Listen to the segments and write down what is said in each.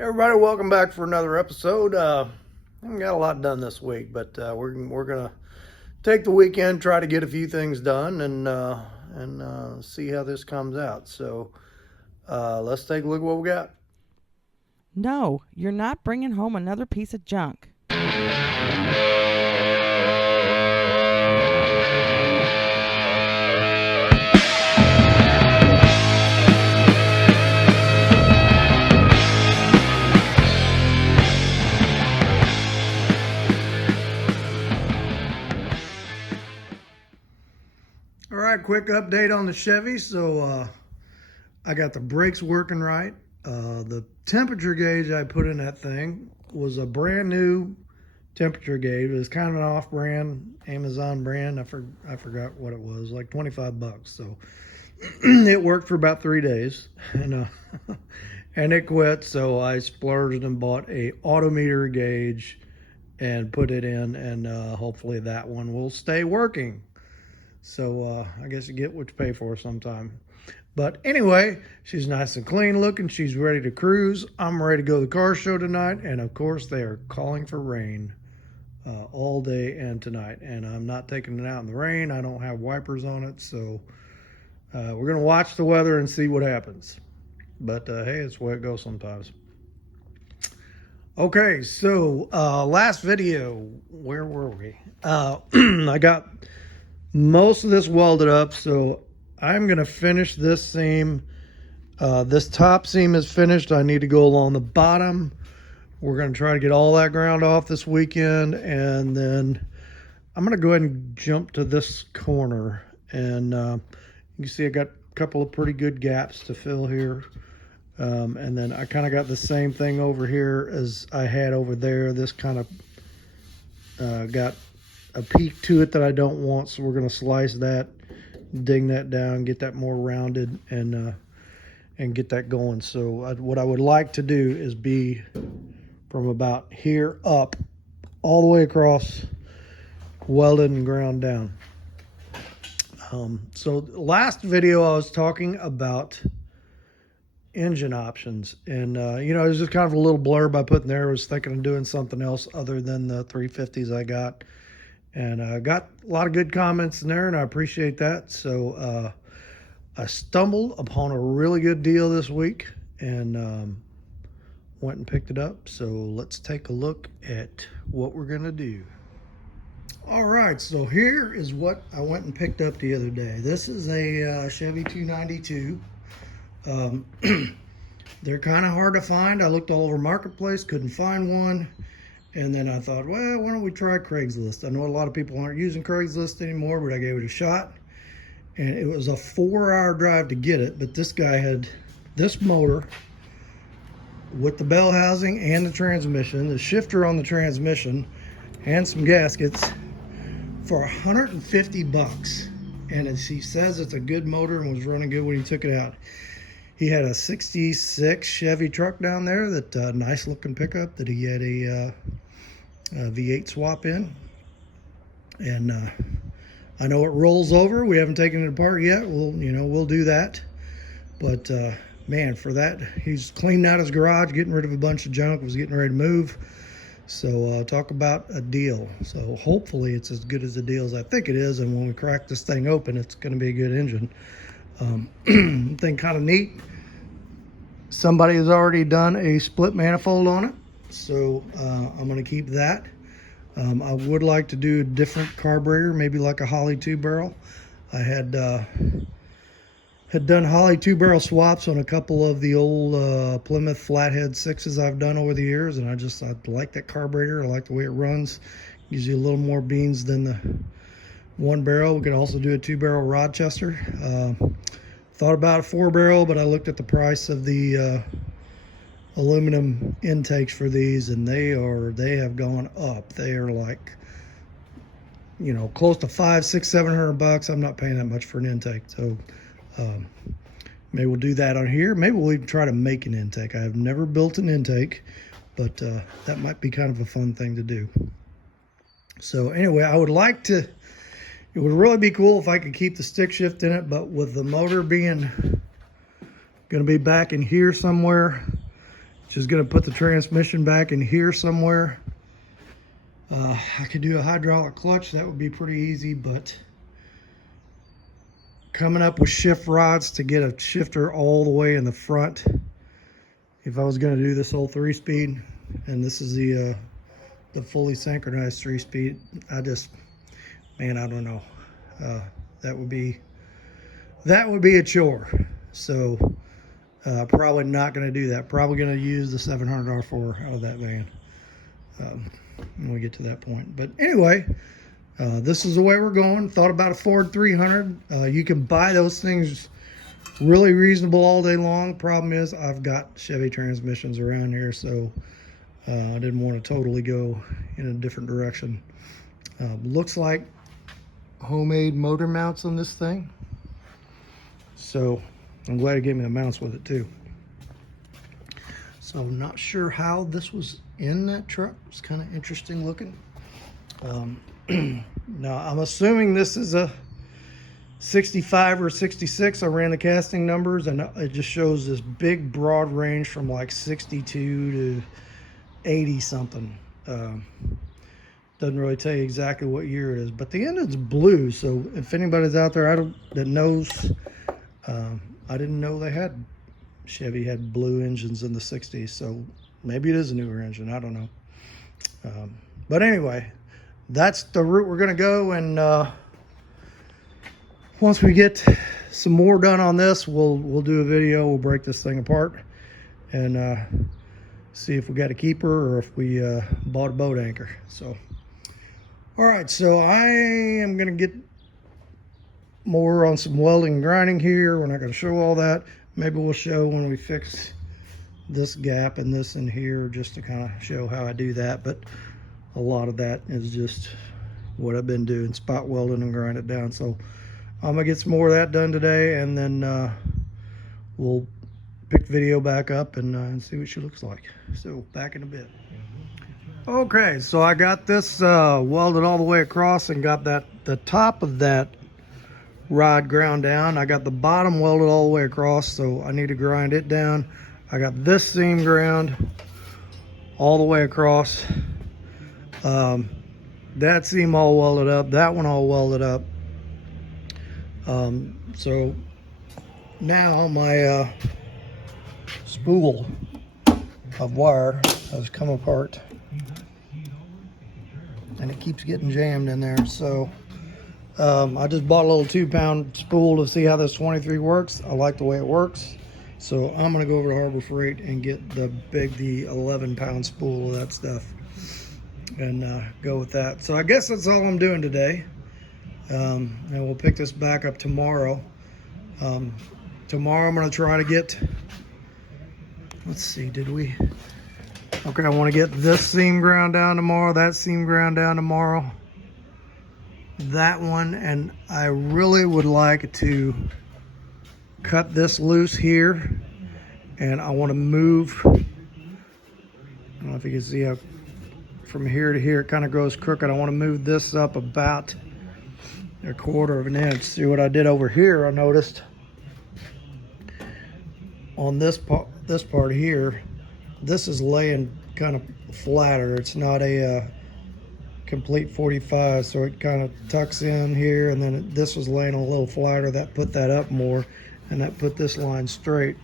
Everybody, welcome back for another episode. I haven't got a lot done this week, but we're gonna take the weekend, try to get a few things done, and see how this comes out. So let's take a look at what we got. No, you're not bringing home another piece of junk. All right, quick update on the Chevy. So I got the brakes working right. The temperature gauge I put in that thing was a brand new temperature gauge. It was kind of an off-brand Amazon brand. I forgot what it was, like $25. So it worked for about 3 days, and it quit. So I splurged and bought a autometer gauge and put it in, and hopefully that one will stay working. So I guess you get what you pay for sometime. But anyway, she's nice and clean looking. She's ready to cruise. I'm ready to go to the car show tonight. And of course, they are calling for rain all day and tonight. And I'm not taking it out in the rain. I don't have wipers on it. So we're going to watch the weather and see what happens. But hey, it's the way it goes sometimes. Okay, so last video, where were we? I got most of this welded up, so I'm going to finish this seam. This top seam is finished. I need to go along the bottom. We're going to try to get all that ground off this weekend, and then I'm going to go ahead and jump to this corner. And you can see I got a couple of pretty good gaps to fill here. And then I kind of got the same thing over here as I had over there. This kind of got a peak to it that I don't want, so we're going to slice that, dig that down, get that more rounded, and get that going. So what I would like to do is be from about here up all the way across, welded and ground down. So last video I was talking about engine options, and you know, it was just kind of a little blurb I put in there. I was thinking of doing something else other than the 350s I got. And I got a lot of good comments in there, and I appreciate that. So I stumbled upon a really good deal this week and went and picked it up. So let's take a look at what we're going to do. All right, so here is what I went and picked up the other day. This is a Chevy 292. They're kind of hard to find. I looked all over Marketplace, couldn't find one. And then I thought, well, why don't we try Craigslist? I know a lot of people aren't using Craigslist anymore, but I gave it a shot. And it was a 4-hour drive to get it, but this guy had this motor with the bell housing and the transmission, the shifter on the transmission, and some gaskets for $150. And he says it's a good motor and was running good when he took it out. He had a 66 Chevy truck down there, that nice looking pickup that he had a V8 swap in. And I know it rolls over. We haven't taken it apart yet. We'll do that. But man, for that, he's cleaned out his garage, getting rid of a bunch of junk, was getting ready to move. So talk about a deal. So hopefully it's as good as the deal as I think it is. And when we crack this thing open, it's going to be a good engine. Thing kind of neat. Somebody has already done a split manifold on it, so I'm going to keep that. I would like to do a different carburetor, maybe like a Holley 2-barrel. I had done Holley 2-barrel swaps on a couple of the old Plymouth Flathead 6s I've done over the years, and I like that carburetor. I like the way it runs. Gives you a little more beans than the 1-barrel. We could also do a 2-barrel Rochester. Thought about a 4-barrel, but I looked at the price of the aluminum intakes for these, and they have gone up. They are like, you know, close to $500-$700. I'm not paying that much for an intake. So maybe we'll do that on here. Maybe we'll even try to make an intake. I have never built an intake, but that might be kind of a fun thing to do. So anyway, I would like to. It would really be cool if I could keep the stick shift in it, but with the motor being going to be back in here somewhere, Just gonna put the transmission back in here somewhere. I could do a hydraulic clutch, that would be pretty easy, but coming up with shift rods to get a shifter all the way in the front, if I was gonna do this whole 3-speed, and this is the fully synchronized 3-speed, man, I don't know. That would be a chore. So probably not going to do that. Probably going to use the 700 R4 out of that van when we get to that point. But anyway, this is the way we're going. Thought about a Ford 300. You can buy those things really reasonable all day long. Problem is, I've got Chevy transmissions around here, so I didn't want to totally go in a different direction. Looks like homemade motor mounts on this thing, so I'm glad it gave me the mounts with it too. So I'm not sure how this was in that truck. It's kind of interesting looking. Now I'm assuming this is a 65 or 66. I ran the casting numbers and it just shows this big broad range from like 62 to 80 something. Doesn't really tell you exactly what year it is, but the engine's blue. So if anybody's out there that knows, I didn't know Chevy had blue engines in the 60s. So maybe it is a newer engine. I don't know. But anyway, that's the route we're gonna go. And once we get some more done on this, we'll do a video. We'll break this thing apart and see if we got a keeper or if we bought a boat anchor. So. All right, so I am gonna get more on some welding and grinding here. We're not gonna show all that. Maybe we'll show when we fix this gap and this in here, just to kind of show how I do that. But a lot of that is just what I've been doing, spot welding and grind it down. So I'm gonna get some more of that done today, and then we'll pick the video back up and see what she looks like. So back in a bit. Okay, so I got this welded all the way across and got the top of that rod ground down. I got the bottom welded all the way across, so I need to grind it down. I got this seam ground all the way across. That seam all welded up, that one all welded up. So now my spool of wire has come apart, and it keeps getting jammed in there. So I just bought a little 2-pound spool to see how this 23 works. I like the way it works, so I'm gonna go over to Harbor Freight and get the 11-pound spool of that stuff and go with that. So I guess that's all I'm doing today, and we'll pick this back up tomorrow. Tomorrow I'm gonna try to get, let's see, okay, I want to get this seam ground down tomorrow, that seam ground down tomorrow, that one, and I really would like to cut this loose here, and I want to move, I don't know if you can see how from here to here it kind of goes crooked. I want to move this up about 1/4 of an inch. See what I did over here, I noticed on this part here, this is laying kind of flatter. It's not a complete 45, so it kind of tucks in here, and then this was laying a little flatter. That put that up more, and that put this line straight.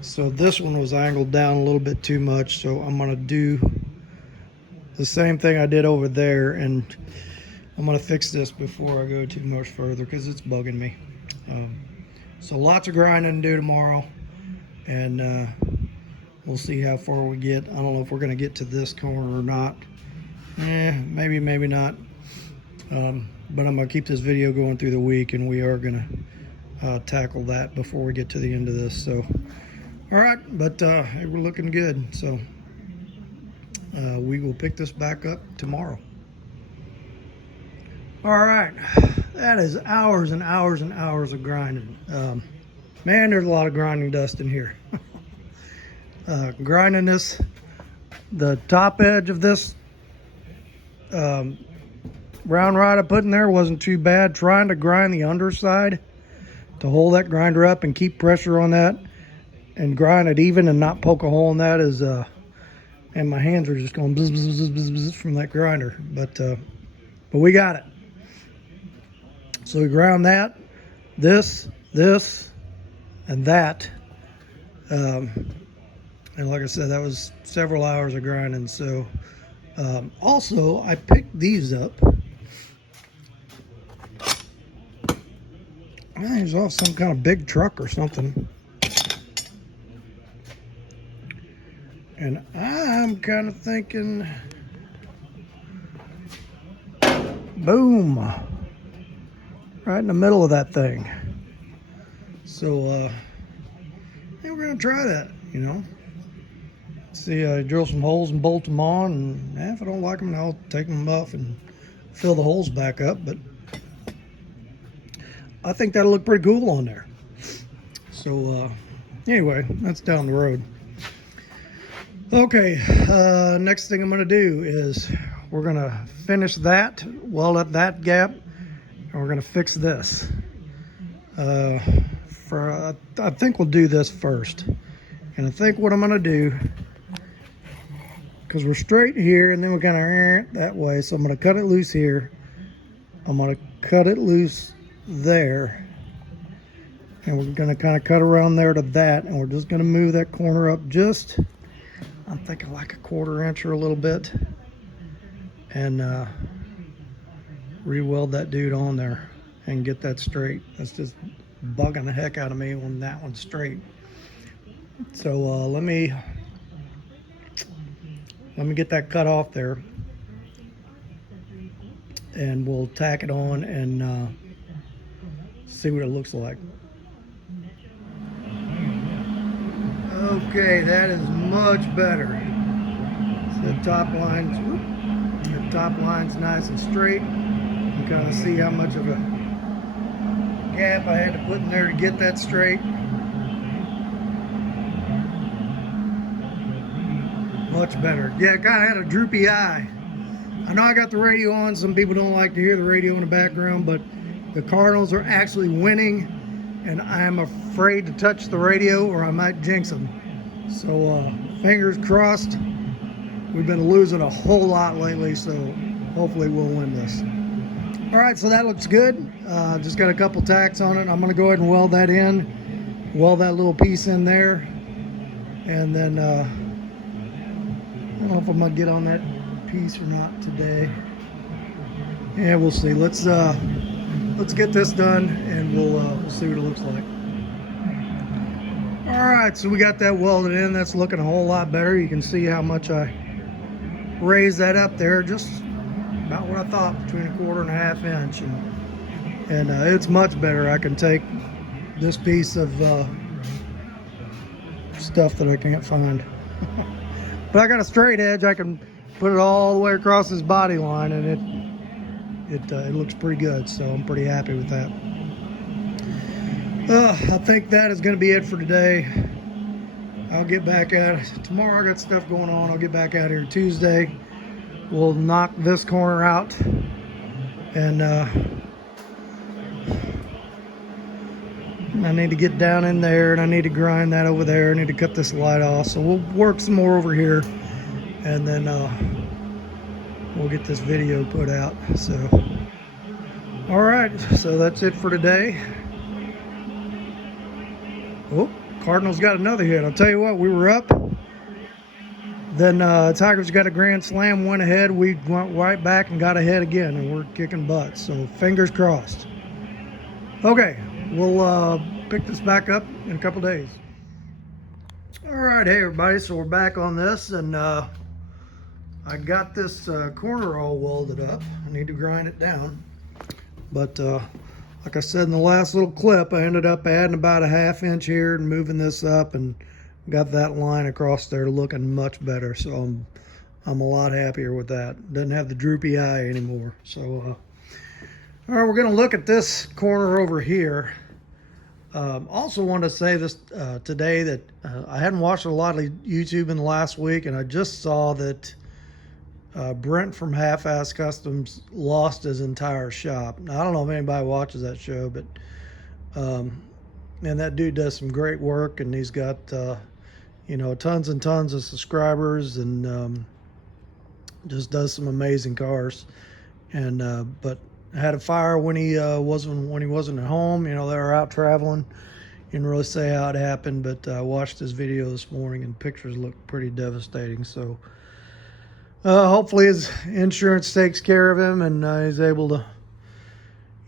So this one was angled down a little bit too much, so I'm gonna do the same thing I did over there, and I'm gonna fix this before I go too much further because it's bugging me. So lots of grinding to do tomorrow, and we'll see how far we get. I don't know if we're gonna get to this corner or not. Maybe, maybe not. But I'm gonna keep this video going through the week, and we are gonna tackle that before we get to the end of this. So, all right, but we're looking good. So we will pick this back up tomorrow. All right, that is hours and hours and hours of grinding. Man, there's a lot of grinding dust in here. Grinding this, the top edge of this round rod I put in there wasn't too bad. Trying to grind the underside to hold that grinder up and keep pressure on that and grind it even and not poke a hole in that is, and my hands are just going bzz, bzz, bzz, bzz, bzz from that grinder. But we got it. So we ground that, this, and that. And like I said, that was several hours of grinding. So also, I picked these up. I think it was off some kind of big truck or something. And I'm kind of thinking, boom, right in the middle of that thing. So, yeah, we're gonna try that, you know. See, I drill some holes and bolt them on, and if I don't like them, I'll take them off and fill the holes back up. But I think that'll look pretty cool on there. So, anyway, that's down the road. Okay, next thing I'm gonna do is we're gonna finish that, weld up that gap, and we're gonna fix this. I think we'll do this first. And I think what I'm gonna do, because we're straight here and then we're gonna that way, so I'm gonna cut it loose here. I'm gonna cut it loose there. And we're gonna kind of cut around there to that, and we're just gonna move that corner up just, I'm thinking like a 1/4 inch or a little bit, and re-weld that dude on there and get that straight. That's just bugging the heck out of me when that one's straight. So let me get that cut off there, and we'll tack it on and see what it looks like. Okay, that is much better. So the top line's nice and straight. You kind of see how much of a gap I had to put in there to get that straight. Much better. Yeah, kind of had a droopy eye. I know I got the radio on. Some people don't like to hear the radio in the background, but the Cardinals are actually winning, and I'm afraid to touch the radio or I might jinx them. So fingers crossed. We've been losing a whole lot lately, so hopefully we'll win this. All right, so that looks good. Just got a couple tacks on it. I'm gonna go ahead and weld that in, weld that little piece in there, and then I don't know if I'm gonna get on that piece or not today. Yeah, we'll see. Let's get this done, and we'll see what it looks like. All right, so we got that welded in. That's looking a whole lot better. You can see how much I raised that up there, just about what I thought, between 1/4 and 1/2 inch, and it's much better. I can take this piece of stuff that I can't find. But I got a straight edge. I can put it all the way across this body line, and it looks pretty good. So I'm pretty happy with that. I think that is going to be it for today. I'll get back at it tomorrow. I got stuff going on. I'll get back out here Tuesday. We'll knock this corner out, and I need to get down in there, and I need to grind that over there. I need to cut this light off. So we'll work some more over here, and then we'll get this video put out. So, all right, so that's it for today. Oh, Cardinals got another hit. I'll tell you what, we were up. Then Tigers got a grand slam, went ahead. We went right back and got ahead again, and we're kicking butt. So fingers crossed. Okay, we'll pick this back up in a couple days. All right, hey everybody, so we're back on this, and I got this corner all welded up. I need to grind it down. But like I said in the last little clip, I ended up adding about a 1/2 inch here and moving this up, and got that line across there looking much better. So I'm a lot happier with that. Doesn't have the droopy eye anymore. So all right, we're gonna look at this corner over here. Also wanted to say this today that I hadn't watched a lot of YouTube in the last week, and I just saw that Brent from Half-Ass Customs lost his entire shop. Now, I don't know if anybody watches that show, but And that dude does some great work, and he's got you know, tons and tons of subscribers, and just does some amazing cars. And but had a fire when he wasn't at home. You know, they were out traveling. Didn't really say how it happened, but I watched his video this morning, and pictures look pretty devastating. So hopefully his insurance takes care of him, and he's able to,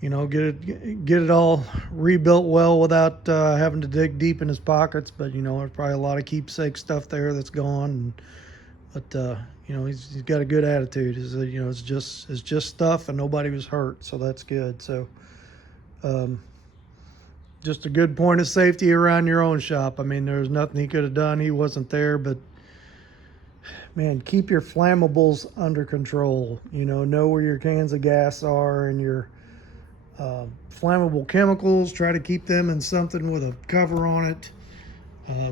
you know, get it all rebuilt well without having to dig deep in his pockets. But you know, there's probably a lot of keepsake stuff there that's gone. But you know, he's got a good attitude. He said, you know, it's just stuff, and nobody was hurt, so that's good. So just a good point of safety around your own shop. I mean, there was nothing he could have done. He wasn't there, but man, keep your flammables under control. You know where your cans of gas are and your flammable chemicals. Try to keep them in something with a cover on it.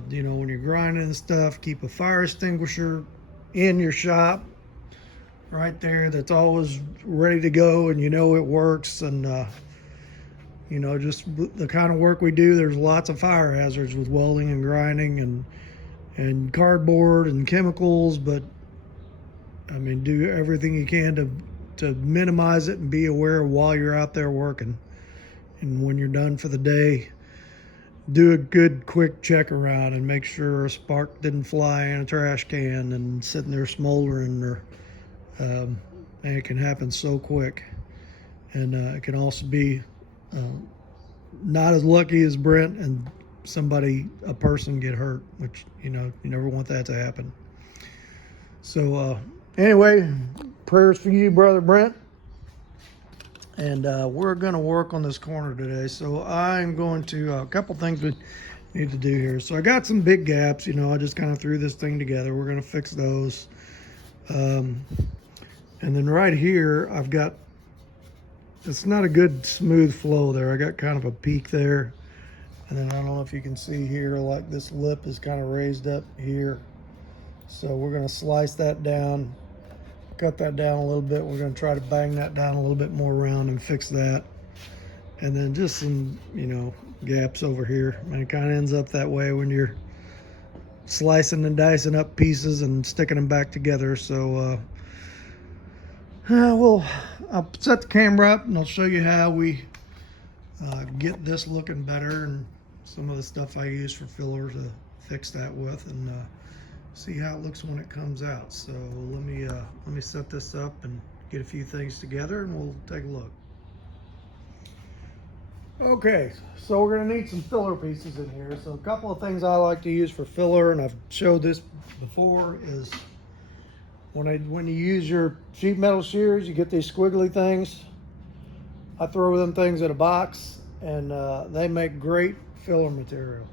You know, when you're grinding and stuff, keep a fire extinguisher in your shop right there that's always ready to go, and you know it works. And you know, just the kind of work we do, there's lots of fire hazards with welding and grinding and cardboard and chemicals. But I mean, do everything you can to minimize it and be aware while you're out there working. And when you're done for the day, do a good quick check around and make sure a spark didn't fly in a trash can and sitting there smoldering, or and it can happen so quick. And it can also be not as lucky as Brent, and a person get hurt, which, you know, you never want that to happen. So anyway, prayers for you, brother Brent. And we're going to work on this corner today. So I'm going to, a couple things we need to do here. So I got some big gaps, you know, I just kind of threw this thing together. We're going to fix those. And then right here, I've got, it's not a good smooth flow there. I got kind of a peak there. And then I don't know if you can see here, like this lip is kind of raised up here. So we're going to slice that down, cut that down a little bit. We're going to try to bang that down a little bit more round and fix that. And then just some, you know, gaps over here. And it kind of ends up that way when you're slicing and dicing up pieces and sticking them back together. So I'll set the camera up and I'll show you how we get this looking better, and some of the stuff I use for filler to fix that with, and see how it looks when it comes out. So let me set this up and get a few things together, and we'll take a look. Okay, so we're gonna need some filler pieces in here. So a couple of things I like to use for filler, and I've showed this before, is when you use your sheet metal shears, you get these squiggly things. I throw them things in a box, and they make great filler material.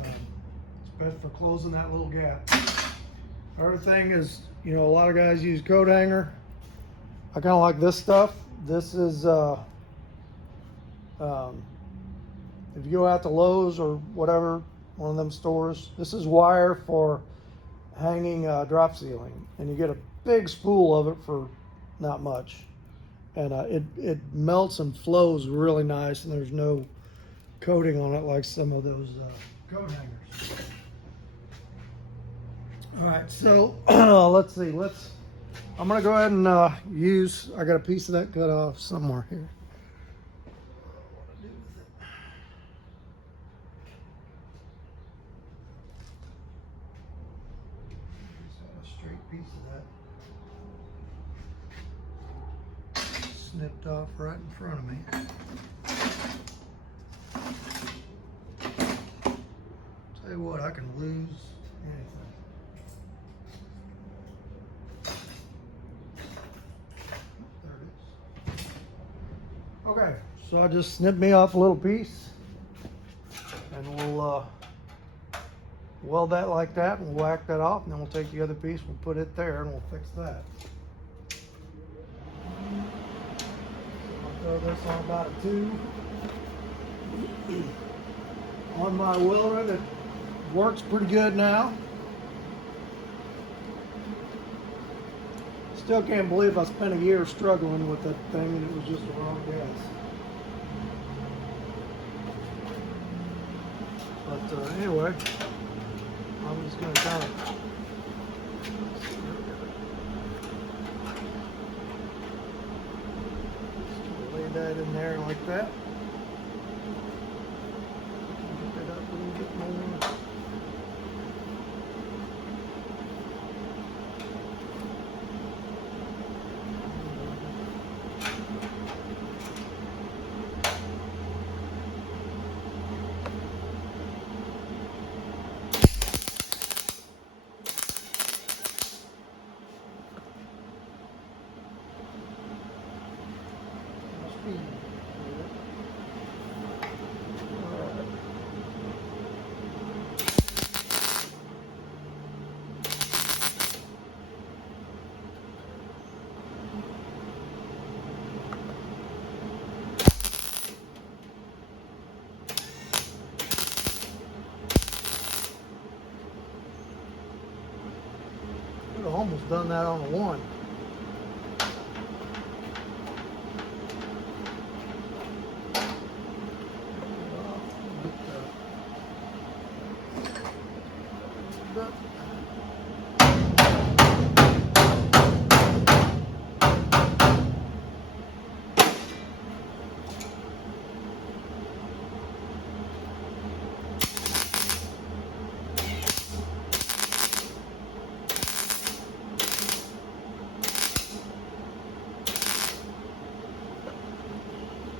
It's best for closing that little gap. Other thing is, you know, a lot of guys use coat hanger. I kind of like this stuff. This is, if you go out to Lowe's or whatever, one of them stores, this is wire for hanging drop ceiling, and you get a big spool of it for not much. And it melts and flows really nice, and there's no coating on it like some of those coat hangers. All right, so let's see. I'm gonna go ahead and I got a piece of that cut off somewhere here. Just a straight piece of that snipped off right in front of me. Tell you what, I can lose anything. There it is. Okay, so I just snipped me off a little piece, and we'll weld that like that, and we'll whack that off, and then we'll take the other piece, we'll put it there, and we'll fix that. Throw this on about a 2 on my welder that works pretty good now. Still can't believe I spent a year struggling with that thing and it was just the wrong gas. anyway, I'm just going to kind of lay that in there like that. Get that up a little bit more. Could have almost done that on the one.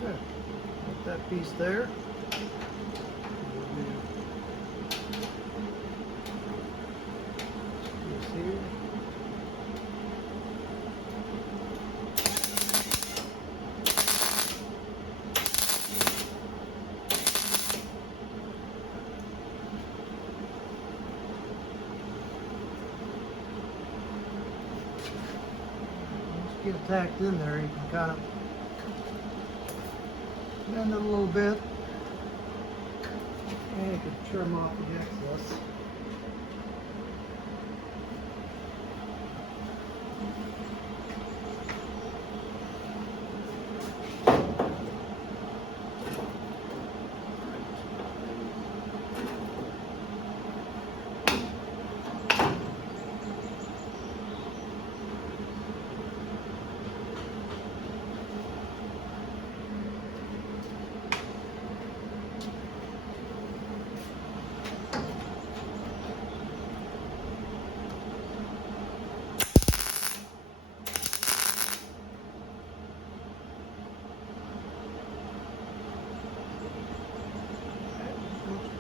Okay, put that piece there. This here. Once you get it tacked in there, you can kind of bend it a little bit, and you can trim off the excess.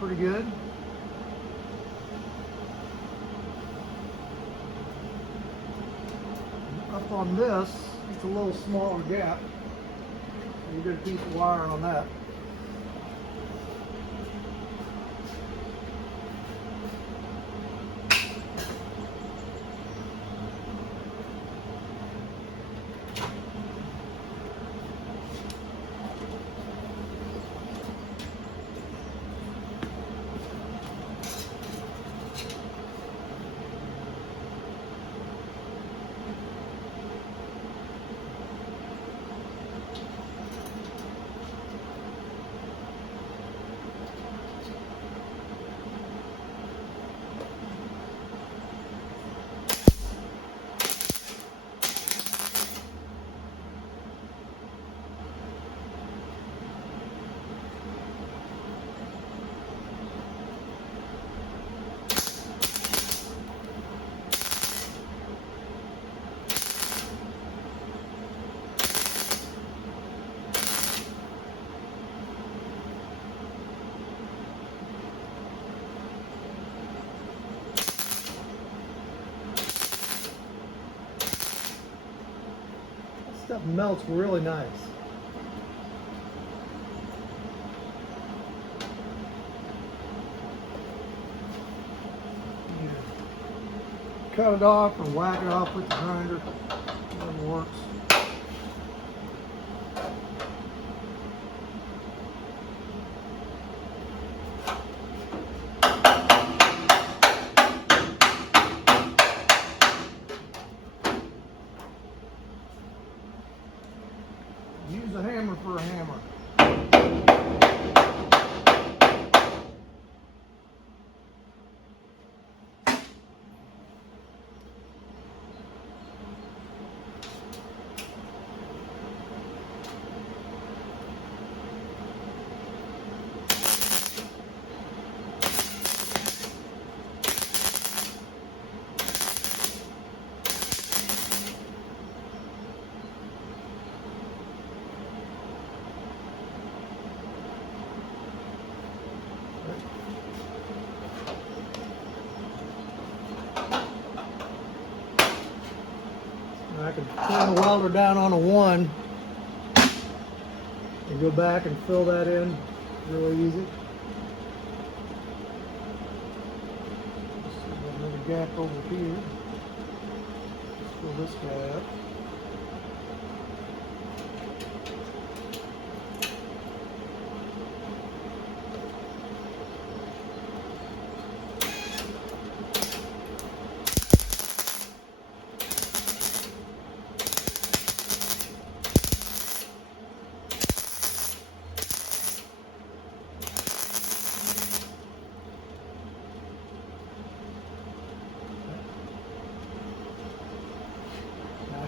Pretty good. Up on this, it's a little smaller gap. You get a piece of wire on that. Stuff melts really nice. Cut it off or whack it off with the grinder. Whatever works. Use a hammer for a hammer. I can turn the welder down on a 1 and go back and fill that in really easy. Let's see, got another gap over here. Let's fill this guy up.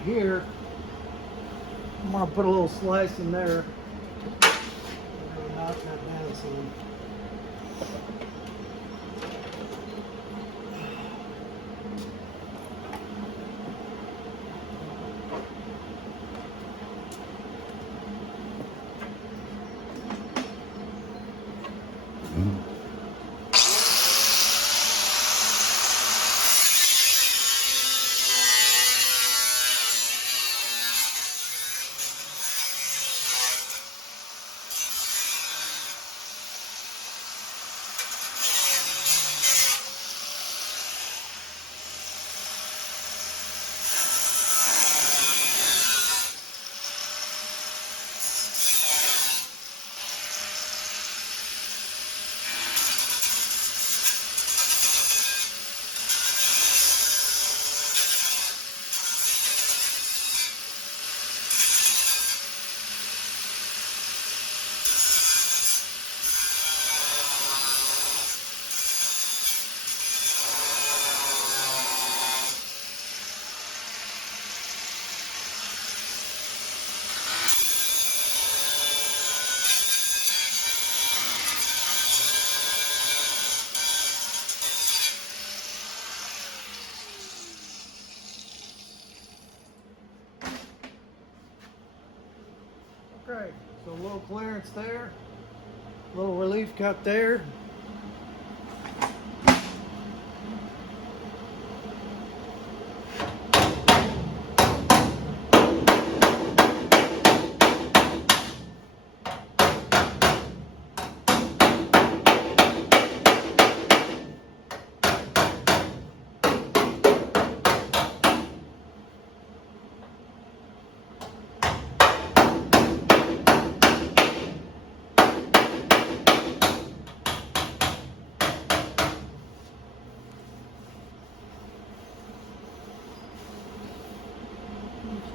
Here, I'm going to put a little slice in there. Knock that down some. Okay, so a little clearance there, a little relief cut there.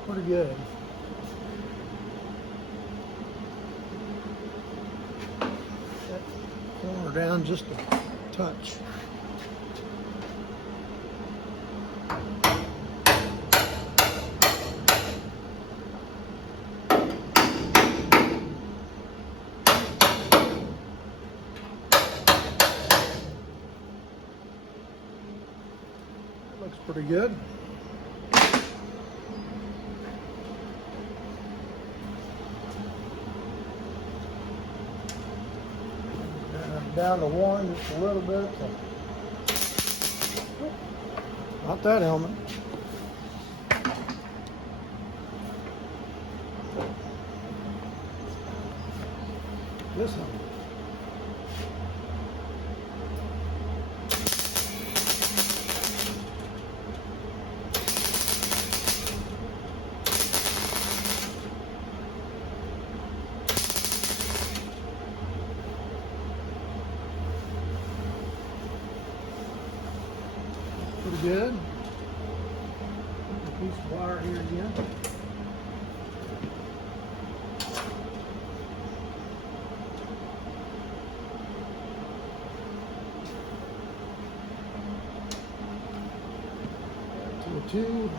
Pretty good. That corner down just a touch. That looks pretty good. Down to 1 just a little bit. So. Not that helmet. This helmet. Pretty good. A piece of wire here again. Back to a tube.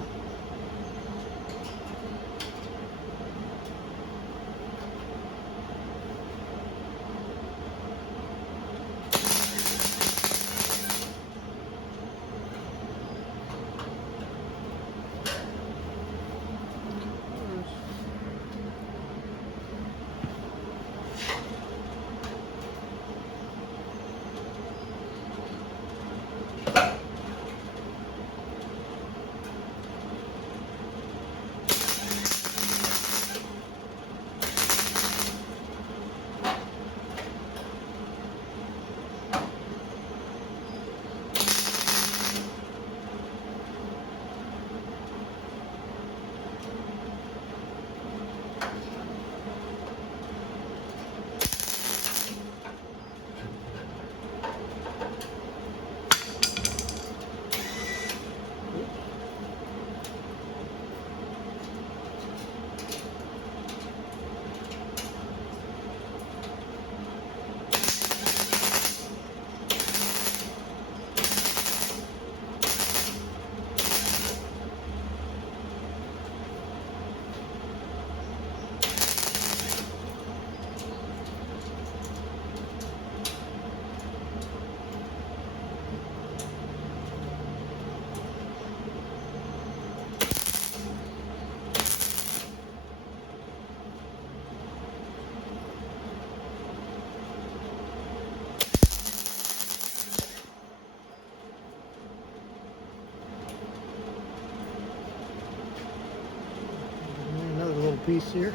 piece here.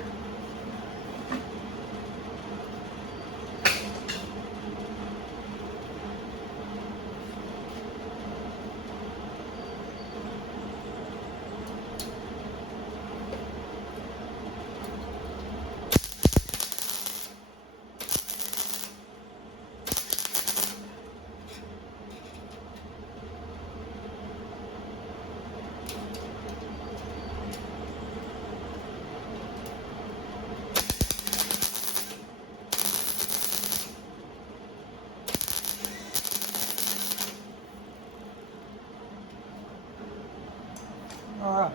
All right.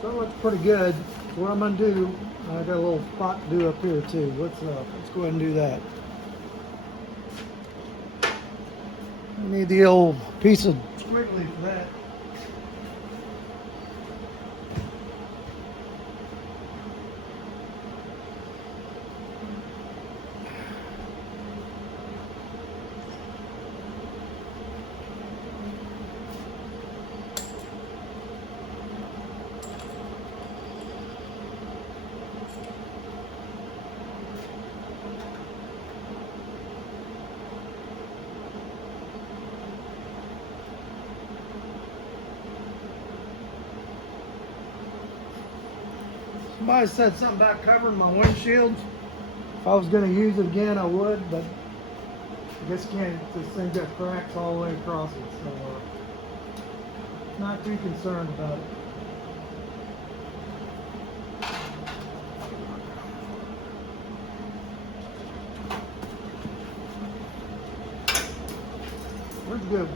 So it looks pretty good. So what I'm gonna do, I got a little spot to do up here too. Let's go ahead and do that. I need the old piece of squiggly for that. Somebody said something about covering my windshields. If I was going to use it again, I would, but I guess you can't. This thing got cracks all the way across it, so not too concerned about it. Where's good?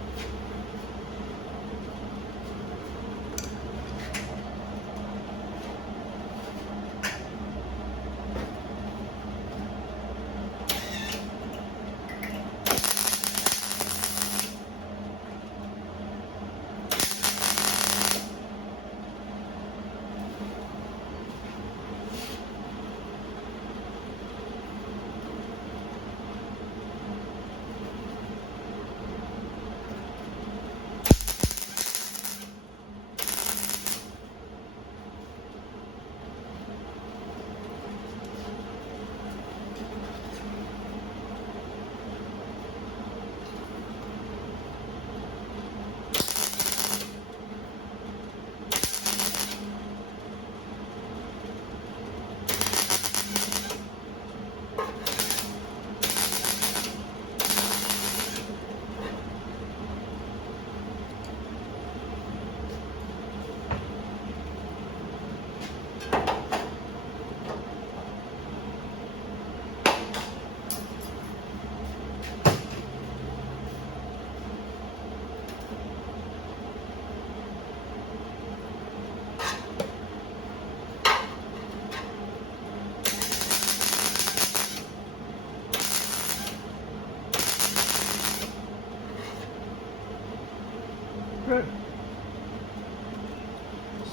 Good.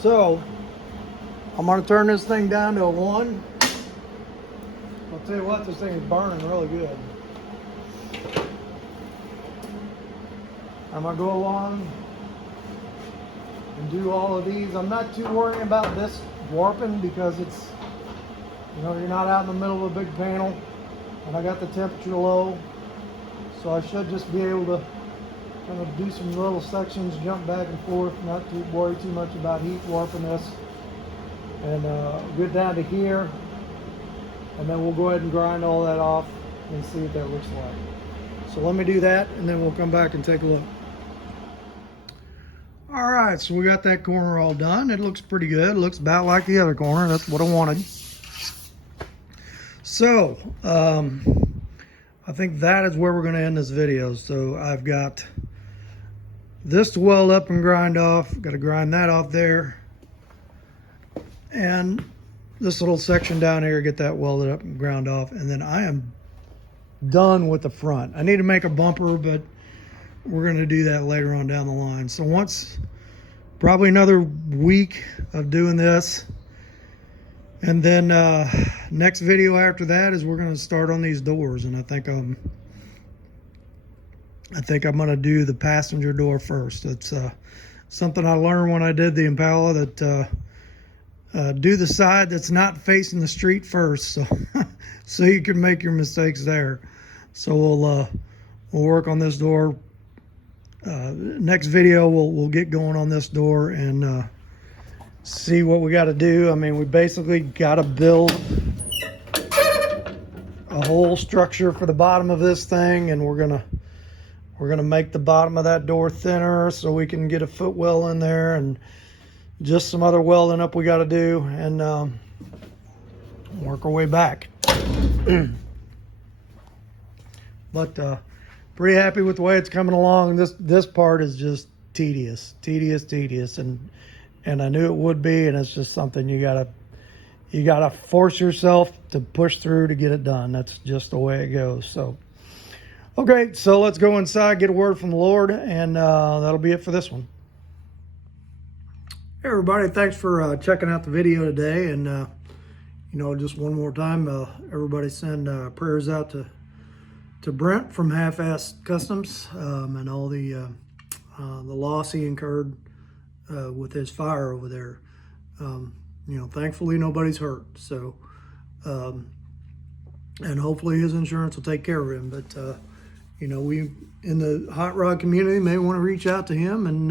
So I'm going to turn this thing down to a 1. I'll tell you what, this thing is burning really good. I'm going to go along and do all of these. I'm not too worried about this warping because it's, you know, you're not out in the middle of a big panel, and I got the temperature low, so I should just be able to kind of do some little sections, jump back and forth, not to worry too much about heat warping this, and get down to here, and then we'll go ahead and grind all that off and see what that looks like. So let me do that, and then we'll come back and take a look. All right, so we got that corner all done. It looks pretty good. It looks about like the other corner. That's what I wanted. So I think that is where we're going to end this video. So I've got this to weld up and grind off. Got to grind that off there, and this little section down here, get that welded up and ground off, and then I am done with the front. I need to make a bumper, but we're going to do that later on down the line. So once, probably another week of doing this, and then next video after that is we're going to start on these doors, and I think I'm going to do the passenger door first. It's something I learned when I did the Impala, that do the side that's not facing the street first, so so you can make your mistakes there. So we'll work on this door. Next video we'll get going on this door and see what we got to do. I mean, we basically got to build a whole structure for the bottom of this thing, and we're gonna make the bottom of that door thinner so we can get a footwell in there, and just some other welding up we got to do, and work our way back. But pretty happy with the way it's coming along. This part is just tedious, and I knew it would be, and it's just something you gotta force yourself to push through to get it done. That's just the way it goes. So okay, so let's go inside, get a word from the Lord, and that'll be it for this one. Hey everybody, thanks for checking out the video today, and just one more time, everybody send prayers out to Brent from Half-Assed Customs, and all the loss he incurred with his fire over there. Thankfully nobody's hurt, so and hopefully his insurance will take care of him. But we in the hot rod community may want to reach out to him and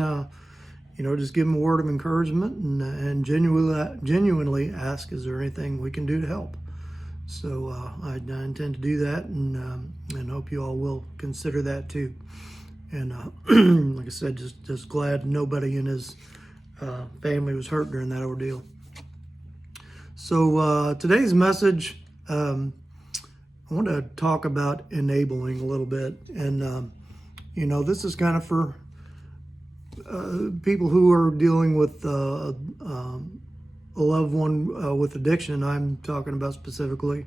just give him a word of encouragement, and genuinely ask, is there anything we can do to help? So I intend to do that, and hope you all will consider that too. And like I said, just glad nobody in his family was hurt during that ordeal. So today's message, I want to talk about enabling a little bit, and this is kind of for people who are dealing with a loved one with addiction. I'm talking about specifically.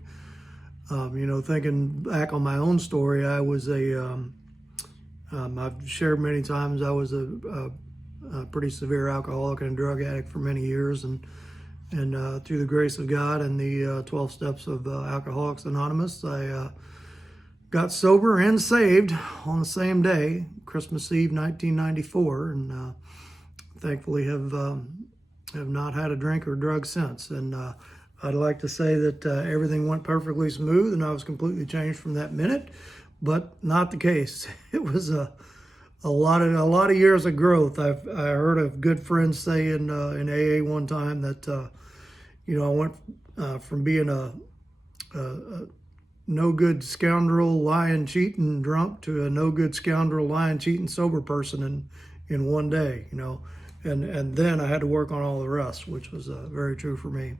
Thinking back on my own story, I was I've shared many times, I was a pretty severe alcoholic and drug addict for many years, and through the grace of God and the 12 steps of Alcoholics Anonymous, I got sober and saved on the same day, Christmas Eve 1994, and thankfully have not had a drink or drug since. And I'd like to say that everything went perfectly smooth and I was completely changed from that minute, but not the case. It was a lot of years of growth. I heard a good friend say in AA one time that I went from being a no good scoundrel, lying, cheating, drunk to a no good scoundrel, lying, cheating, sober person in one day. And then I had to work on all the rest, which was very true for me.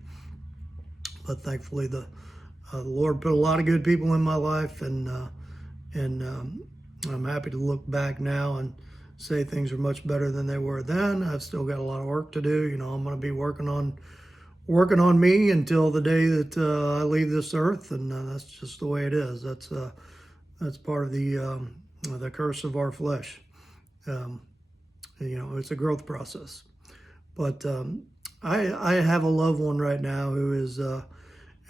But thankfully the Lord put a lot of good people in my life, and I'm happy to look back now and say things are much better than they were then. I've still got a lot of work to do. I'm going to be working on me until the day that I leave this earth, and that's just the way it is. That's part of the curse of our flesh. It's a growth process. But I have a loved one right now who is, and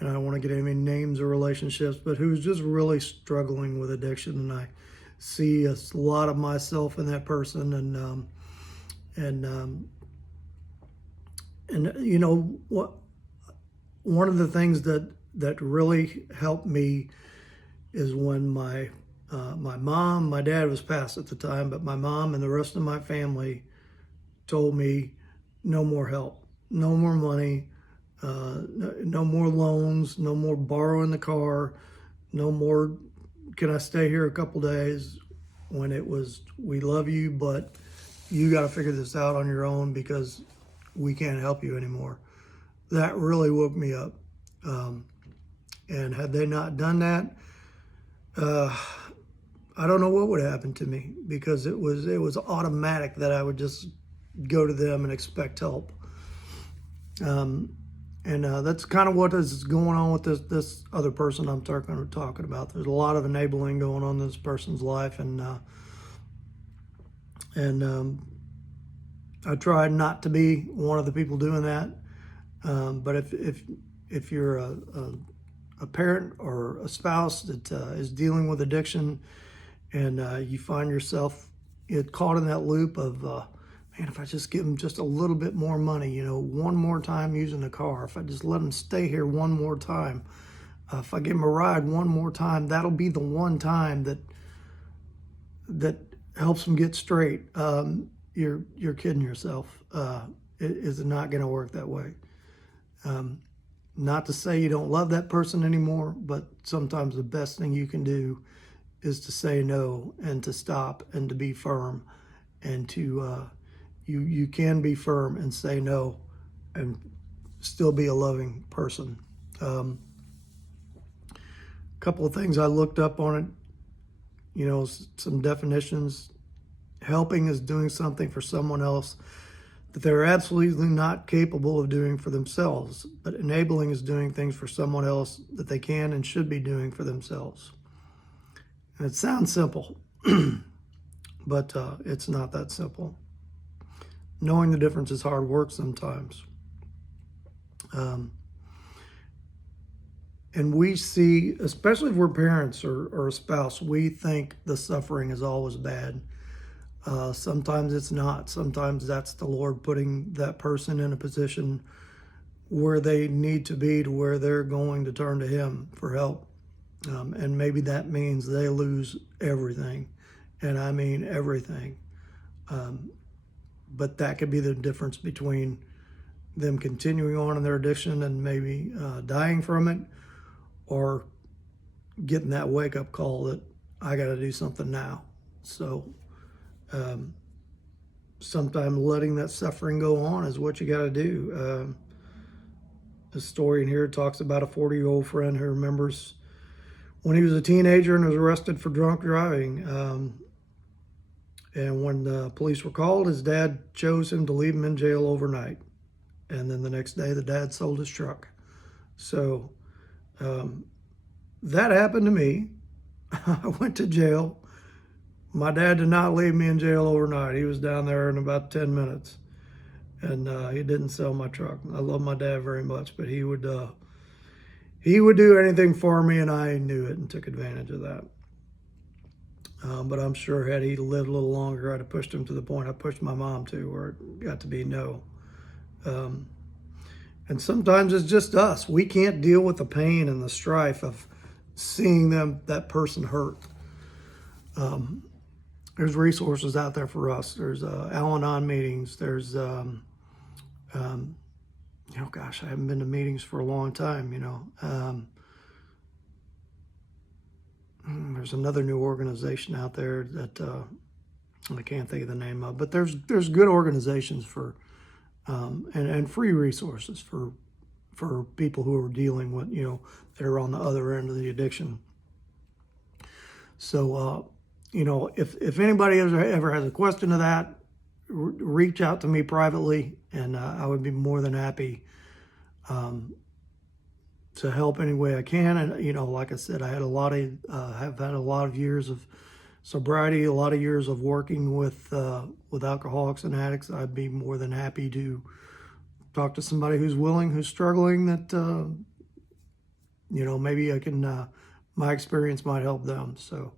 I don't want to get any names or relationships, but who's just really struggling with addiction, and I see a lot of myself in that person, and what, one of the things that really helped me is when my dad was passed at the time, but my mom and the rest of my family told me, no more help, no more money, no more loans, no more borrowing the car, no more, can I stay here a couple days, when it was, we love you, but you got to figure this out on your own because we can't help you anymore. That really woke me up. And had they not done that, I don't know what would happen to me, because it was automatic that I would just go to them and expect help. And that's kind of what is going on with this other person I'm talking about. There's a lot of enabling going on in this person's life, and I try not to be one of the people doing that. But if you're a parent or a spouse that is dealing with addiction, and you find yourself caught in that loop of man, if I just give them just a little bit more money, you know, one more time using the car, if I just let them stay here one more time, if I give them a ride one more time, that'll be the one time that helps them get straight. You're kidding yourself. It is not going to work that way. Not to say you don't love that person anymore, but sometimes the best thing you can do is to say no and to stop and to be firm, and to you can be firm and say no and still be a loving person. A couple of things I looked up on it, you know, some definitions. Helping is doing something for someone else that they're absolutely not capable of doing for themselves, but enabling is doing things for someone else that they can and should be doing for themselves. And it sounds simple, but it's not that simple. Knowing the difference is hard work sometimes. And we see, especially if we're parents or a spouse, we think the suffering is always bad. Sometimes it's not. Sometimes that's the Lord putting that person in a position where they need to be, to where they're going to turn to Him for help. And maybe that means they lose everything. And I mean everything. But that could be the difference between them continuing on in their addiction and maybe dying from it, or getting that wake-up call that I got to do something now. So sometimes letting that suffering go on is what you got to do. The story in here talks about a 40-year-old friend who remembers when he was a teenager and was arrested for drunk driving. And when the police were called, his dad chose him to leave him in jail overnight. And then the next day, the dad sold his truck. So that happened to me. I went to jail. My dad did not leave me in jail overnight. He was down there in about 10 minutes. And he didn't sell my truck. I love my dad very much, but he would do anything for me, and I knew it and took advantage of that. But I'm sure had he lived a little longer, I'd have pushed him to the point I pushed my mom to, where it got to be no. And sometimes it's just us. We can't deal with the pain and the strife of seeing that person hurt. There's resources out there for us. There's Al-Anon meetings. There's, I haven't been to meetings for a long time, There's another new organization out there that I can't think of the name of, but there's good organizations for and free resources for people who are dealing with, that are on the other end of the addiction. So, if anybody ever has a question to that, reach out to me privately, and I would be more than happy to help any way I can. And like I said, I had have had a lot of years of sobriety, a lot of years of working with alcoholics and addicts. I'd be more than happy to talk to somebody who's willing, who's struggling, that maybe I can my experience might help them. So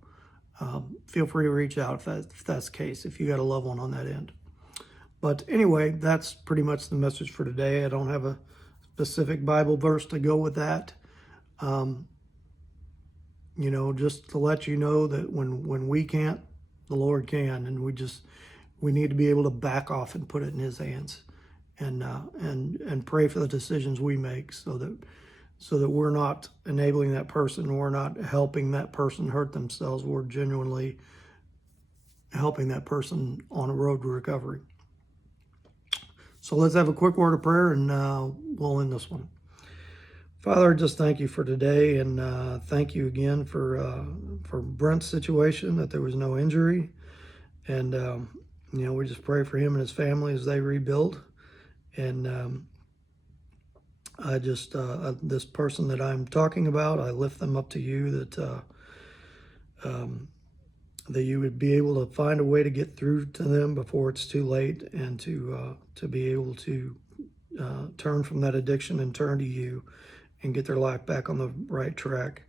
feel free to reach out if that's the case, if you got a loved one on that end. But anyway, that's pretty much the message for today. I don't have a specific Bible verse to go with that. Just to let you know that when we can't, the Lord can, and we need to be able to back off and put it in His hands, and pray for the decisions we make, so that we're not enabling that person, we're not helping that person hurt themselves, we're genuinely helping that person on a road to recovery. So let's have a quick word of prayer, and we'll end this one. Father, just thank you for today, and thank you again for Brent's situation, that there was no injury. And, we just pray for him and his family as they rebuild. And I just, this person that I'm talking about, I lift them up to you, that you would be able to find a way to get through to them before it's too late, and to be able to turn from that addiction and turn to you and get their life back on the right track.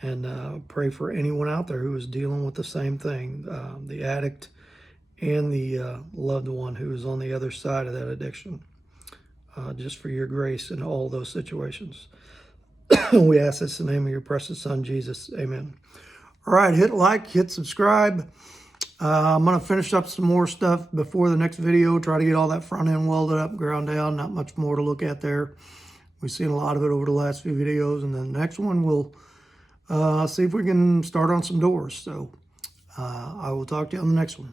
And pray for anyone out there who is dealing with the same thing, the addict and the loved one who is on the other side of that addiction. Just for your grace in all those situations. We ask this in the name of your precious Son, Jesus. Amen. All right, hit like, hit subscribe. I'm going to finish up some more stuff before the next video, try to get all that front end welded up, ground down. Not much more to look at there. We've seen a lot of it over the last few videos, and then the next one we'll see if we can start on some doors. So I will talk to you on the next one.